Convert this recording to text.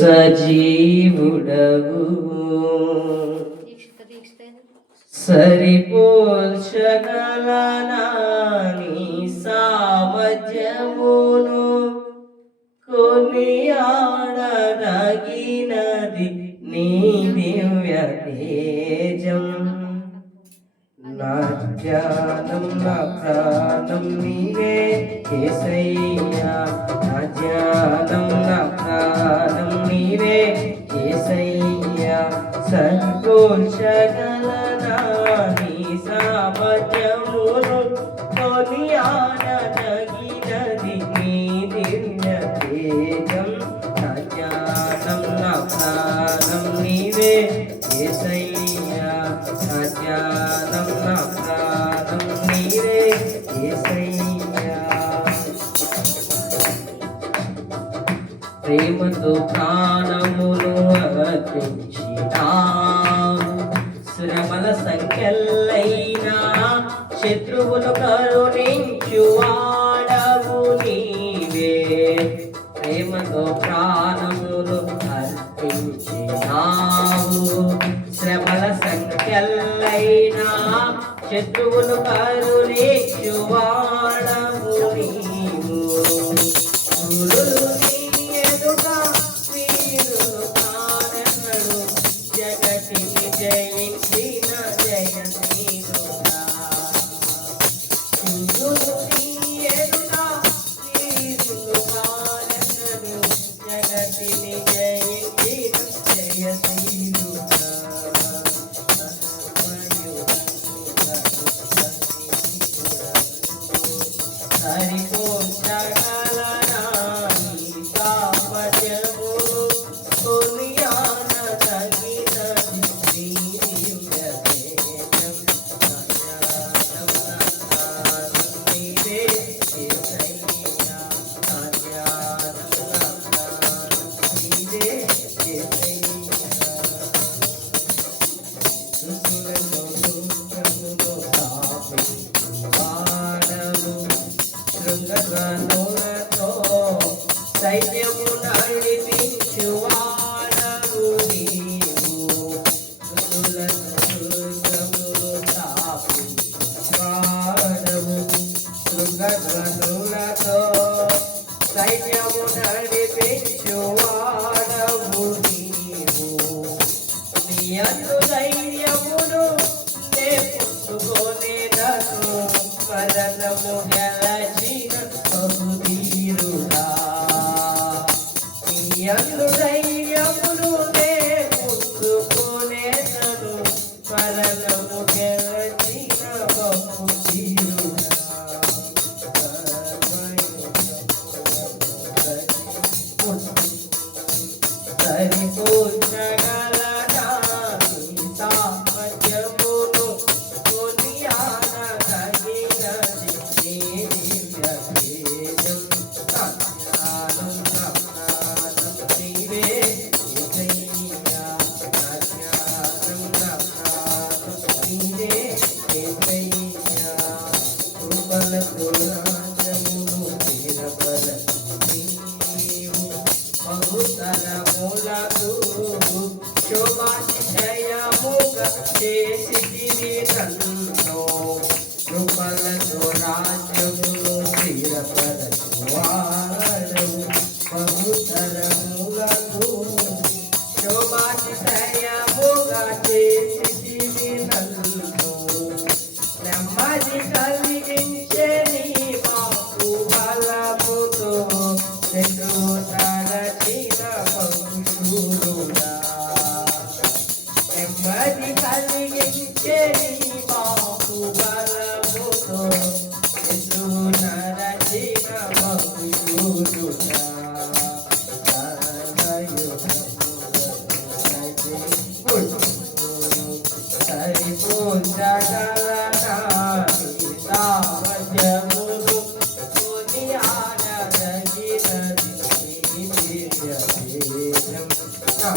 సజీవుడవు సరిపోల్చగలనా నీ సామర్థ్యమును కొనియాడదగినది నీ దివ్య తేజం నా ధ్యానం నా ప్రాణం నీవే యేసయ్యా నా ధ్యానం నా ప్రాణం నీవే యేసయ్యా సరిపోల్చగలనా నీ సామర్థ్యమును కొనియాడదగినది నీ దివ్య తేజం నా ధ్యానం నా ప్రాణం నీవే యేసయ్యా నా ధ్యానం నా ప్రాణం నీవే యేసయ్యా ప్రేమతో ప్రాణమును అర్పించినావు శ్రమల సంఖ్యలైనా శత్రువులు కరుణించువాడవు నీవే ప్రేమతో ప్రాణములు అర్పించినావు శ్రమల సంఖ్యలైనా శత్రువులు కరుణించువాడవు నీవు గురులు నీ ఎదుట వీరులు కానెన్నడు జగతిని జయించిన జయశీలుడా గురులు నీ ఎదుట వీరులు కానెన్నడు జగతిని జయించిన జయశీలుడా సరిపోల్చగలనా నీ సామర్థ్యమును కొనియాడదగినది నీ దివ్య తేజం నా ధ్యానం నా ప్రాణం నీవే యేసయ్యా నా ధ్యానం నా ప్రాణం నీవే యేసయ్యా శృతులలో సూత్రములో స్థాపించువాడవు శృంగధ్వనులతో సైన్యము నడిపించువాడవు నీవు శృతులను సూత్రములో స్థాపించువాడవు శృంగధ్వనులతో సైన్యము నడిపించువాడవు నీవు నీ అందు ధైర్యమును నే పుట్టుకొనేదను మరణము గెలచిన బహుధీరుడా నీ అందు ధైర్యమును నే పుట్టుకొనేదను మరణము గెలచిన బహుధీరుడా సరిపోల్చగలనా నీ సామర్థ్యమును కొనియాడదగినది నీ దివ్య తేజం నా ధ్యానం నా ప్రాణం నీవే యేసయ్యా నా ధ్యానం నా ప్రాణం నీవే యేసయ్యా కృపలతో రాజ్యమును స్థిరపరచు నీవు బహుతరములకు శోభాతిశయముగా చేసితివి నన్ను కృపలతో రాజ్యమును స్థిరపరచువాడవు బహుతరములకు శోభాతిశయముగా చేసితివి నన్ను నెమ్మది కలిగించే నీ మాకు బలముతో శత్రువు తరచిన బహుశూరుడా నెమ్మది కలిగించే నీ మాకు బలముతో శత్రువు తరచిన బహుశూరుడా సరిపోల్చగలనా నీ సామర్థ్యమును కొనియాడదగినది నీ దివ్య తేజం నా